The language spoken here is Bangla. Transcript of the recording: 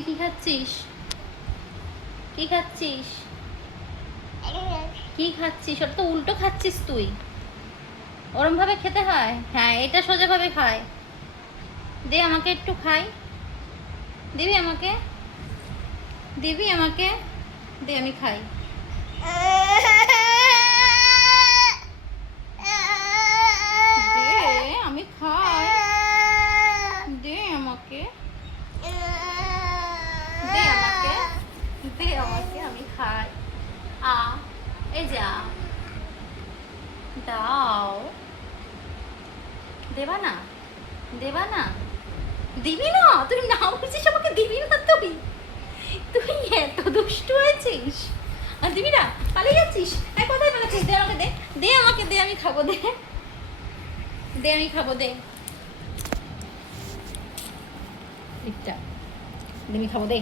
তুই কি খাচ্ছিস? কি খাচ্ছিস? কি খাচ্ছিস? ওটা তো উল্টো খাচ্ছিস তুই। ওরম ভাবে খেতে হয়? হ্যাঁ, এটা সোজা ভাবে খায়। দে আমাকে একটু খাই। দিবি আমাকে? দিবি আমাকে? দে আমি খাই। দে আমি খাই। দে আমাকে। দে আমাকে। দে আমাকে আমি খাই। আ এই যা দাও। দেবা না? দেবা না? দিবি না? তুই না বলছিস আমাকে দিবি না তুই? তুই এত দুষ্টু হয়েছিস আর দিবি না? পালিয়ে যাচ্ছিস? কোথায় পালাচ্ছিস? দে আমাকে, দে। দে আমাকে, দে আমি খাবো, দে। দে আমি খাবো, দে। দে আমি খাবো, দে।